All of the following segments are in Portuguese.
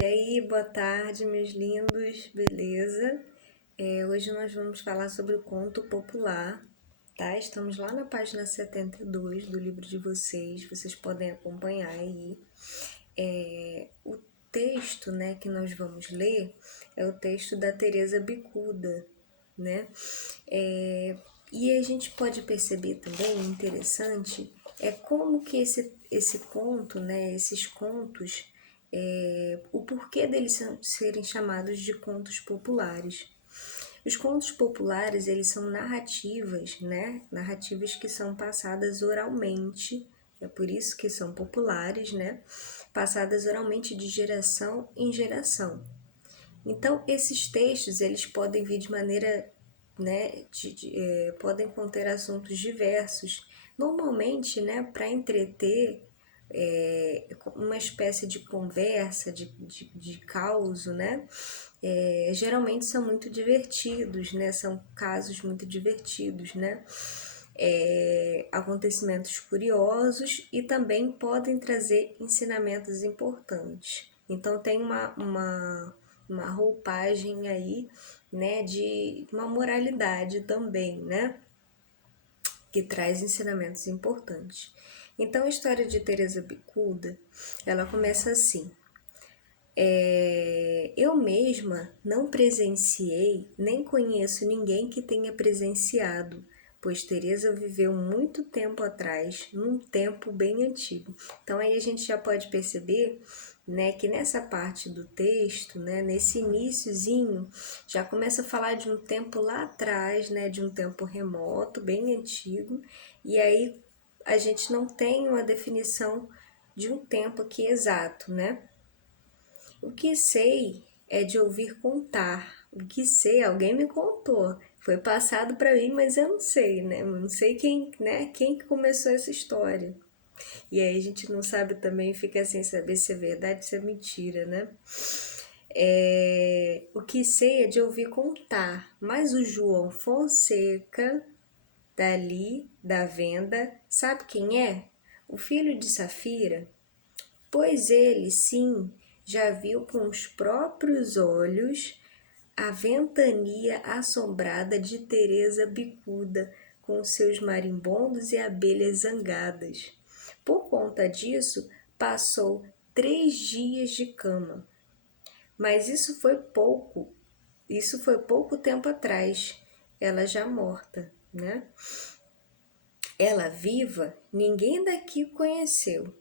E aí, boa tarde, meus lindos, beleza? Hoje nós vamos falar sobre o conto popular, tá? Estamos lá na página 72 do livro de vocês podem acompanhar aí. O texto, né, que nós vamos ler é o texto da Teresa Bicuda, né? E a gente pode perceber também, interessante, como que esse conto, né, esses contos, o porquê deles serem chamados de contos populares. Os contos populares, eles são narrativas, né, narrativas que são passadas oralmente, é por isso que são populares, né, passadas oralmente de geração em geração. Então, esses textos, eles podem vir de maneira, né, podem conter assuntos diversos, normalmente, né, para entreter, uma espécie de conversa, de causo, né, geralmente são muito divertidos, né, são casos muito divertidos, né, acontecimentos curiosos e também podem trazer ensinamentos importantes. Então tem uma roupagem aí, né, de uma moralidade também, né, que traz ensinamentos importantes. Então a história de Teresa Bicuda, ela começa assim: eu mesma não presenciei, nem conheço ninguém que tenha presenciado, pois Teresa viveu muito tempo atrás, num tempo bem antigo. Então aí a gente já pode perceber, né, que nessa parte do texto, né, nesse iniciozinho, já começa a falar de um tempo lá atrás, né, de um tempo remoto, bem antigo, e aí a gente não tem uma definição de um tempo aqui exato, né? O que sei é de ouvir contar. O que sei, alguém me contou. Foi passado para mim, mas eu não sei, né? Eu não sei quem, né? Quem que começou essa história. E aí a gente não sabe também, fica sem saber se é verdade ou se é mentira, né? O que sei é de ouvir contar, mas o João Fonseca, dali, da venda, sabe quem é? O filho de Safira? Pois ele, sim, já viu com os próprios olhos a ventania assombrada de Teresa Bicuda, com seus marimbondos e abelhas zangadas. Por conta disso, passou 3 dias de cama. Mas isso foi pouco tempo atrás, ela já morta, né? Ela viva, ninguém daqui conheceu.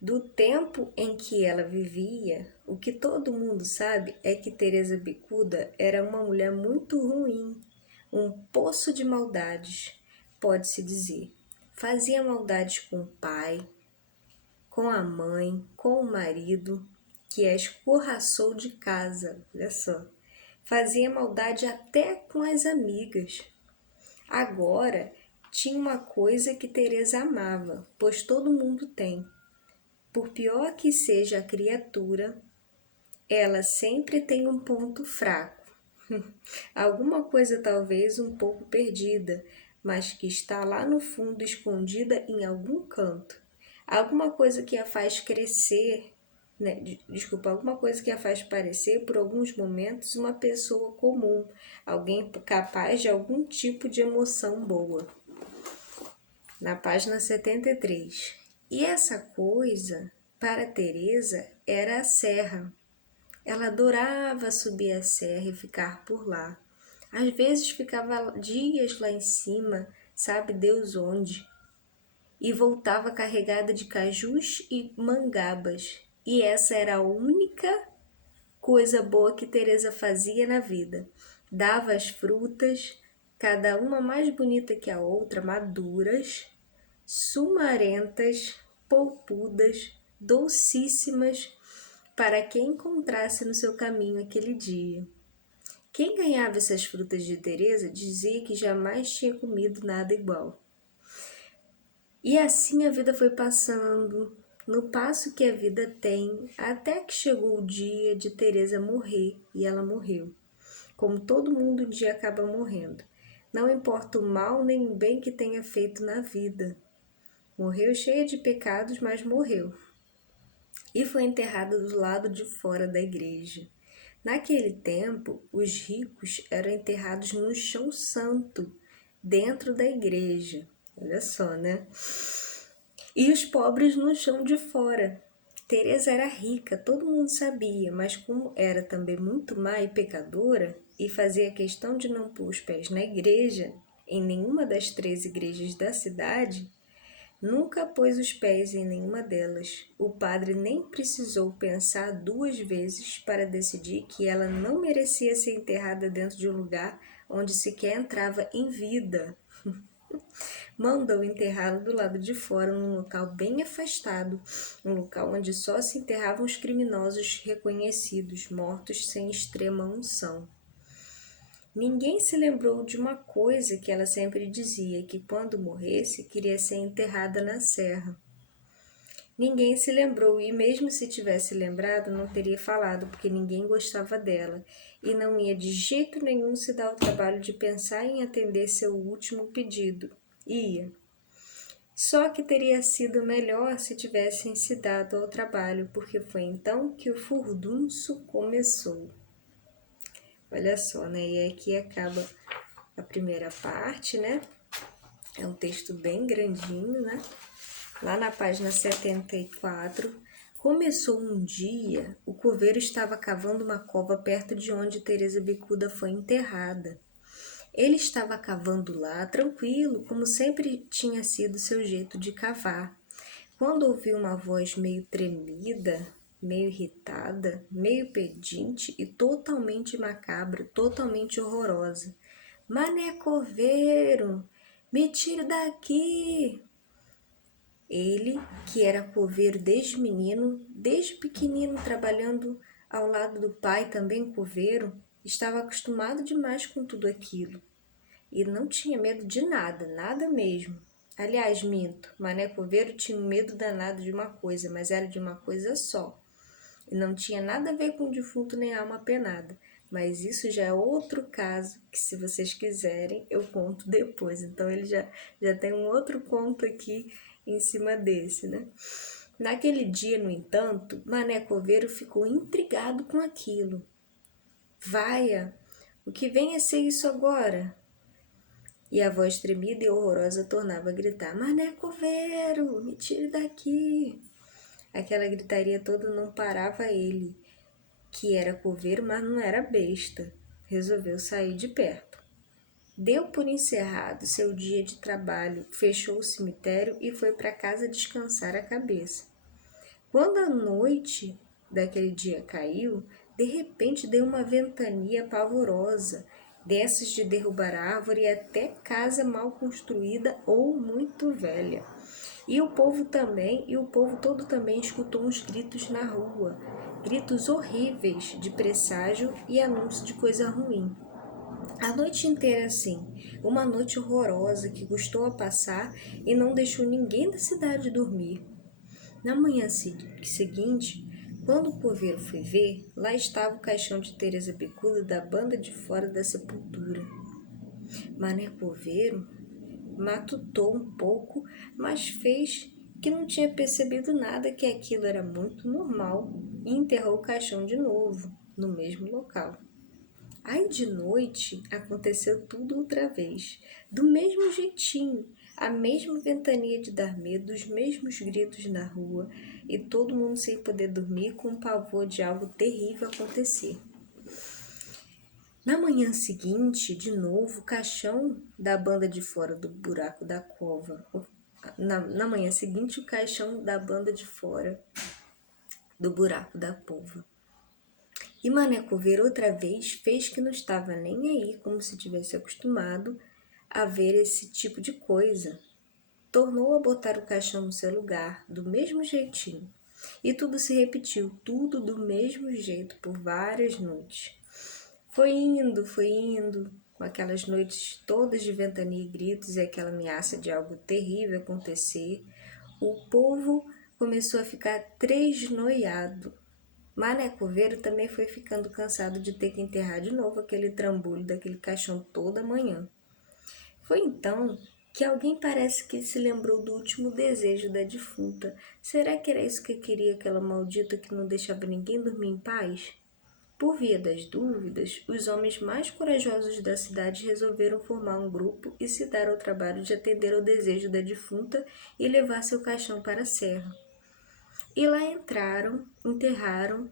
Do tempo em que ela vivia, o que todo mundo sabe é que Teresa Bicuda era uma mulher muito ruim, um poço de maldades, pode-se dizer. Fazia maldades com o pai, com a mãe, com o marido, que a escorraçou de casa, olha só. Fazia maldade até com as amigas. Agora, tinha uma coisa que Teresa amava, pois todo mundo tem. Por pior que seja a criatura, ela sempre tem um ponto fraco. Alguma coisa talvez um pouco perdida, mas que está lá no fundo escondida em algum canto. Alguma coisa que a faz crescer, né? Alguma coisa que a faz parecer por alguns momentos uma pessoa comum, alguém capaz de algum tipo de emoção boa. Na página 73. E essa coisa, para Teresa, era a serra. Ela adorava subir a serra e ficar por lá. Às vezes ficava dias lá em cima, sabe Deus onde. E voltava carregada de cajus e mangabas. E essa era a única coisa boa que Teresa fazia na vida. Dava as frutas, cada uma mais bonita que a outra, maduras, sumarentas, polpudas, docíssimas, para quem encontrasse no seu caminho aquele dia. Quem ganhava essas frutas de Teresa dizia que jamais tinha comido nada igual. E assim a vida foi passando, no passo que a vida tem, até que chegou o dia de Teresa morrer, e ela morreu. Como todo mundo um dia acaba morrendo. Não importa o mal nem o bem que tenha feito na vida. Morreu cheia de pecados, mas morreu. e foi enterrado do lado de fora da igreja. Naquele tempo, os ricos eram enterrados no chão santo, dentro da igreja. Olha só, né? E os pobres no chão de fora. Teresa era rica, todo mundo sabia, mas como era também muito má e pecadora e fazia questão de não pôr os pés na igreja, em nenhuma das 3 igrejas da cidade, nunca pôs os pés em nenhuma delas. O padre nem precisou pensar 2 vezes para decidir que ela não merecia ser enterrada dentro de um lugar onde sequer entrava em vida. Mandou enterrá-lo do lado de fora, num local bem afastado, um local onde só se enterravam os criminosos reconhecidos, mortos sem extrema unção. Ninguém se lembrou de uma coisa que ela sempre dizia, que quando morresse queria ser enterrada na serra. Ninguém se lembrou e mesmo se tivesse lembrado não teria falado, porque ninguém gostava dela e não ia de jeito nenhum se dar o trabalho de pensar em atender seu último pedido. Ia. Só que teria sido melhor se tivessem se dado ao trabalho, porque foi então que o furdunço começou. Olha só, né? E aqui acaba a primeira parte, né? É um texto bem grandinho, né? Lá na página 74, começou um dia, o coveiro estava cavando uma cova perto de onde Teresa Bicuda foi enterrada. Ele estava cavando lá, tranquilo, como sempre tinha sido seu jeito de cavar. Quando ouviu uma voz meio tremida, meio irritada, meio pedinte e totalmente macabra, totalmente horrorosa. Mané coveiro, me tire daqui! Ele, que era coveiro desde menino, desde pequenino trabalhando ao lado do pai, também coveiro, estava acostumado demais com tudo aquilo. E não tinha medo de nada, nada mesmo. Aliás, minto, Mané Coveiro tinha um medo danado de uma coisa, mas era de uma coisa só. E não tinha nada a ver com defunto nem alma penada. Mas isso já é outro caso, que se vocês quiserem, eu conto depois. Então ele já tem um outro conto aqui em cima desse, né? Naquele dia, no entanto, Mané Coveiro ficou intrigado com aquilo. Vaia, o que vem a ser isso agora? E a voz tremida e horrorosa tornava a gritar, Mané Coveiro, me tire daqui. Aquela gritaria toda não parava ele, que era coveiro, mas não era besta. Resolveu sair de perto. Deu por encerrado seu dia de trabalho, fechou o cemitério e foi para casa descansar a cabeça. Quando a noite daquele dia caiu, de repente deu uma ventania pavorosa, dessas de derrubar árvore e até casa mal construída ou muito velha. E o povo todo também escutou uns gritos na rua, gritos horríveis de presságio e anúncio de coisa ruim. A noite inteira assim, uma noite horrorosa que custou a passar e não deixou ninguém da cidade dormir. Na manhã seguinte, quando o coveiro foi ver, lá estava o caixão de Teresa Bicuda da banda de fora da sepultura. Mané Coveiro matutou um pouco, mas fez que não tinha percebido nada, que aquilo era muito normal, e enterrou o caixão de novo, no mesmo local. Aí de noite aconteceu tudo outra vez, do mesmo jeitinho, a mesma ventania de dar medo, os mesmos gritos na rua, e todo mundo sem poder dormir com pavor de algo terrível acontecer. Na manhã seguinte, de novo, o caixão da banda de fora do buraco da cova. Na manhã seguinte, o caixão da banda de fora do buraco da pova. E Mané Coveiro outra vez fez que não estava nem aí, como se tivesse acostumado a ver esse tipo de coisa. Tornou a botar o caixão no seu lugar, do mesmo jeitinho. E tudo se repetiu, tudo do mesmo jeito, por várias noites. Foi indo, com aquelas noites todas de ventania e gritos e aquela ameaça de algo terrível acontecer. O povo começou a ficar tresnoiado. Mané Coveiro também foi ficando cansado de ter que enterrar de novo aquele trambolho daquele caixão toda manhã. Foi então que alguém parece que se lembrou do último desejo da defunta. Será que era isso que queria aquela maldita que não deixava ninguém dormir em paz? Por via das dúvidas, os homens mais corajosos da cidade resolveram formar um grupo e se dar ao trabalho de atender ao desejo da defunta e levar seu caixão para a serra. E lá enterraram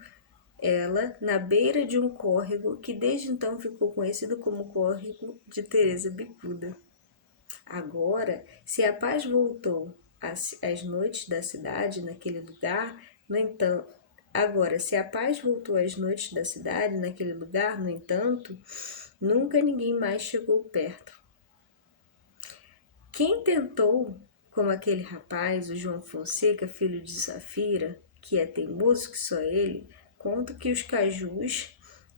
ela na beira de um córrego que desde então ficou conhecido como Córrego de Teresa Bicuda. Agora, se a paz voltou às noites da cidade naquele lugar, no entanto, nunca ninguém mais chegou perto. Quem tentou, como aquele rapaz, o João Fonseca, filho de Safira, que é teimoso que só ele, conta que os cajus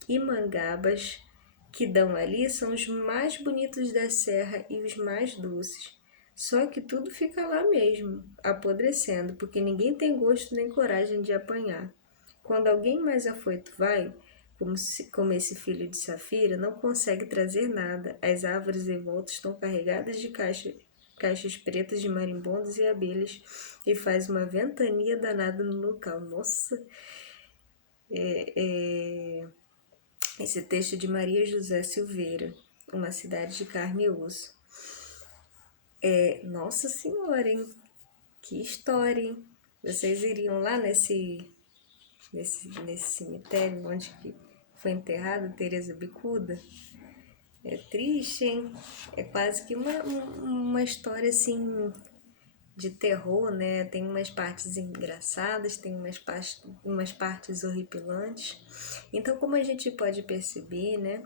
e mangabas que dão ali são os mais bonitos da serra e os mais doces. Só que tudo fica lá mesmo, apodrecendo, porque ninguém tem gosto nem coragem de apanhar. Quando alguém mais afoito vai, como esse filho de Safira, não consegue trazer nada. As árvores em volta estão carregadas de caixas pretas de marimbondos e abelhas e faz uma ventania danada no local. Nossa! Esse texto de Maria José Silveira, Uma Cidade de Carne e Osso. Nossa Senhora, hein? Que história, hein? Vocês iriam lá nesse cemitério onde que foi enterrada Teresa Bicuda? É triste, hein? É quase que uma história assim de terror, né? Tem umas partes engraçadas, tem umas partes horripilantes. Então, como a gente pode perceber, né?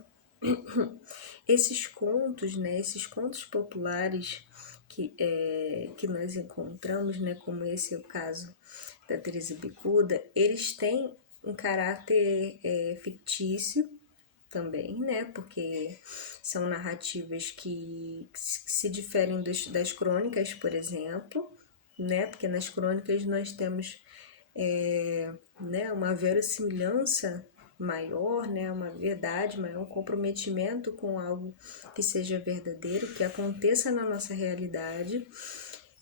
Esses contos, né? Esses contos populares que nós encontramos, né? Como esse é o caso da Teresa Bicuda, eles têm um caráter fictício também, né? Porque são narrativas que se diferem das crônicas, por exemplo, né? Porque nas crônicas nós temos né, uma verossimilhança maior, né, uma verdade maior, um comprometimento com algo que seja verdadeiro, que aconteça na nossa realidade.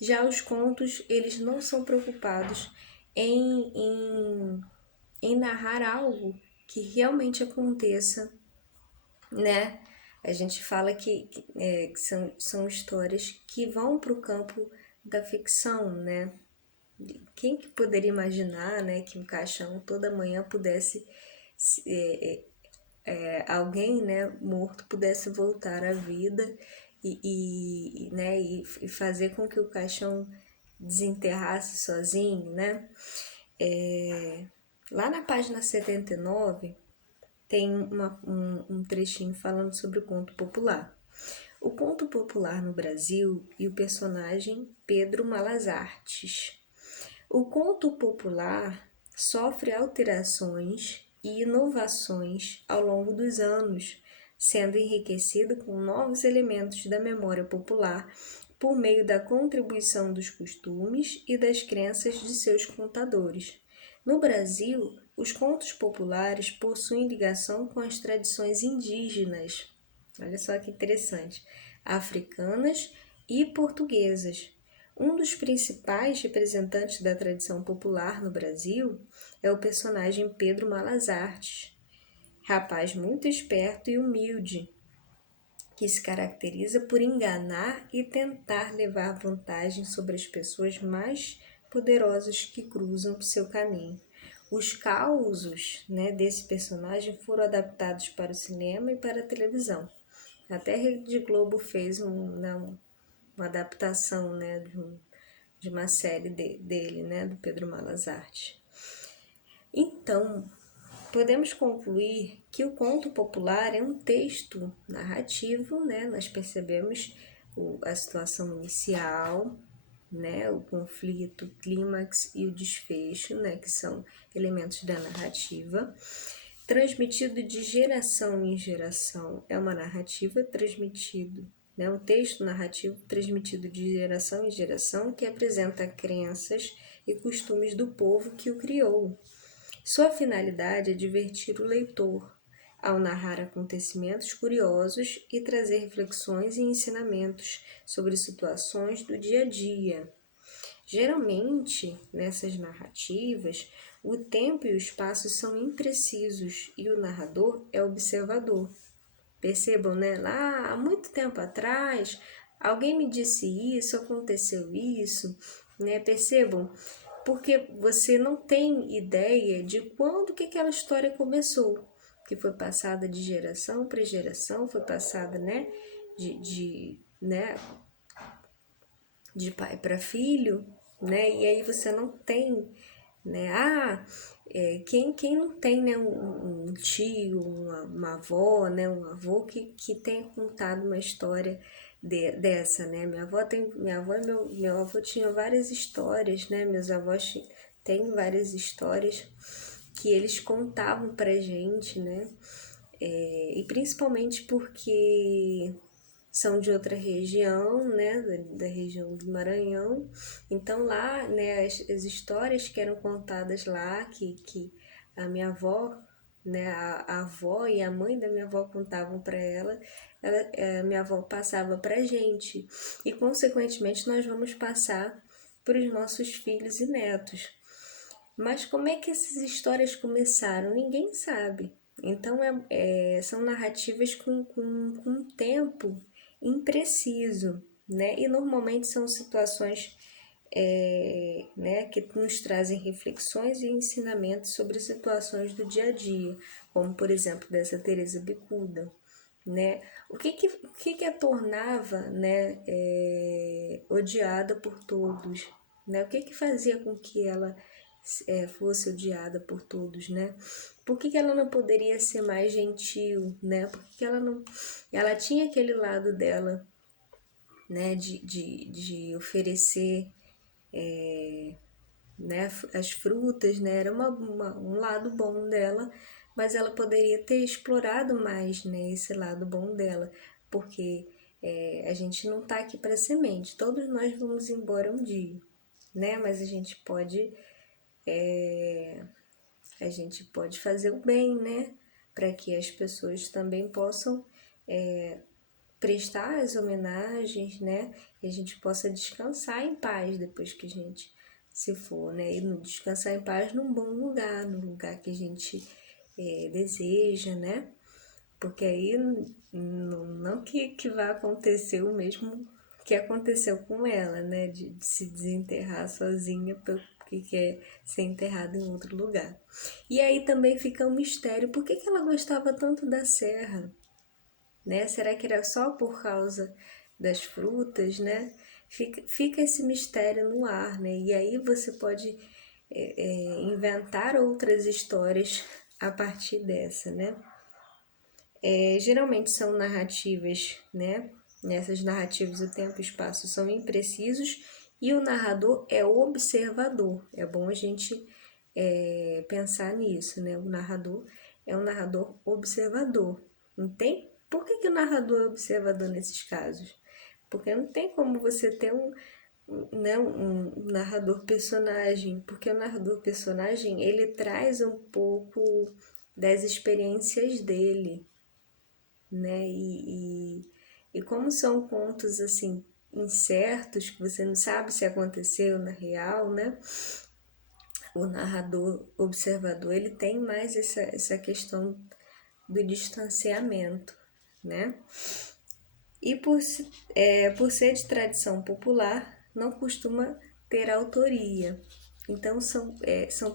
Já os contos, eles não são preocupados em narrar algo que realmente aconteça, né? A gente fala que são histórias que vão para o campo da ficção, né? Quem que poderia imaginar, né, que um caixão toda manhã pudesse, alguém, né, morto pudesse voltar à vida e fazer com que o caixão desenterrasse sozinho, né? Lá na página 79 tem um trechinho falando sobre o conto popular. O conto popular no Brasil e o personagem Pedro Malas Artes. O conto popular sofre alterações e inovações ao longo dos anos, sendo enriquecido com novos elementos da memória popular por meio da contribuição dos costumes e das crenças de seus contadores. No Brasil, os contos populares possuem ligação com as tradições indígenas, olha só que interessante, africanas e portuguesas. Um dos principais representantes da tradição popular no Brasil é o personagem Pedro Malas Artes, rapaz muito esperto e humilde, que se caracteriza por enganar e tentar levar vantagem sobre as pessoas mais poderosas que cruzam seu caminho. Os causos, né, desse personagem foram adaptados para o cinema e para a televisão. Até a Rede Globo fez uma adaptação, né, de uma série dele, né, do Pedro Malas Artes. Então, podemos concluir que o conto popular é um texto narrativo, né? Nós percebemos a situação inicial, né? O conflito, o clímax e o desfecho, né? Que são elementos da narrativa. Transmitido de geração em geração, é uma narrativa transmitida, né? Um texto narrativo transmitido de geração em geração que apresenta crenças e costumes do povo que o criou. Sua finalidade é divertir o leitor, ao narrar acontecimentos curiosos e trazer reflexões e ensinamentos sobre situações do dia a dia. Geralmente, nessas narrativas, o tempo e o espaço são imprecisos e o narrador é observador. Percebam, né? Lá há muito tempo atrás, alguém me disse isso, aconteceu isso, né? Percebam, porque você não tem ideia de quando que aquela história começou, que foi passada de geração para geração, foi passada, né? Né? De pai para filho, né? E aí você não tem, né? Quem não tem, né, um tio, uma avó, né, um avô que tenha contado uma história dessa, né? Minha avó e meu avô tinham várias histórias, né? Meus avós têm várias histórias que eles contavam pra gente, né? E principalmente porque são de outra região, né, da região do Maranhão. Então lá, né, as histórias que eram contadas lá, que a minha avó, né, a avó e a mãe da minha avó contavam para minha avó passava para gente e consequentemente nós vamos passar para os nossos filhos e netos. Mas como é que essas histórias começaram? Ninguém sabe. Então, são narrativas com tempo impreciso, né? E normalmente são situações né, que nos trazem reflexões e ensinamentos sobre situações do dia a dia, como, por exemplo, dessa Teresa Bicuda, né? O que a tornava, né, odiada por todos, né? O que fazia com que ela fosse odiada por todos, né? Por que ela não poderia ser mais gentil, né? Por que ela não... Ela tinha aquele lado dela, né? De oferecer né, as frutas, né? Era um lado bom dela, mas ela poderia ter explorado mais, né, esse lado bom dela, porque a gente não tá aqui para semente, todos nós vamos embora um dia, né? Mas a gente pode fazer o bem, né? Para que as pessoas também possam prestar as homenagens, né? E a gente possa descansar em paz depois que a gente se for, né? E descansar em paz num bom lugar, no lugar que a gente deseja, né? Porque aí não que vai acontecer o mesmo que aconteceu com ela, né? De se desenterrar sozinha porque quer ser enterrada em outro lugar. E aí também fica um mistério, por que ela gostava tanto da serra? Né? Será que era só por causa das frutas, né? Fica esse mistério no ar, né? E aí você pode inventar outras histórias a partir dessa, né? Geralmente são narrativas, né? Nessas narrativas o tempo e o espaço são imprecisos e o narrador é o observador. É bom a gente pensar nisso, né? O narrador é um narrador observador. Não tem? Por que o narrador é observador nesses casos? Porque não tem como você ter um narrador personagem, porque o narrador personagem ele traz um pouco das experiências dele, né? E como são contos assim incertos, que você não sabe se aconteceu na real, né? O narrador observador ele tem mais essa questão do distanciamento, né? E por ser de tradição popular, não costuma ter autoria. Então, são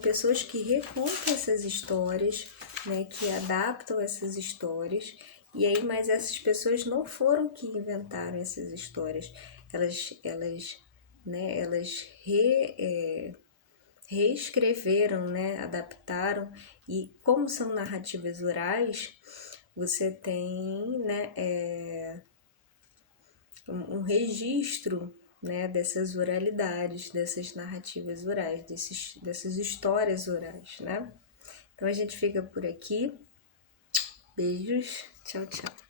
pessoas que recontam essas histórias, né, que adaptam essas histórias, e aí, mas essas pessoas não foram que inventaram essas histórias. Elas reescreveram, né, adaptaram, e como são narrativas orais, você tem, né, um registro, né, dessas oralidades, dessas narrativas orais, dessas histórias orais, né? Então a gente fica por aqui. Beijos, tchau, tchau.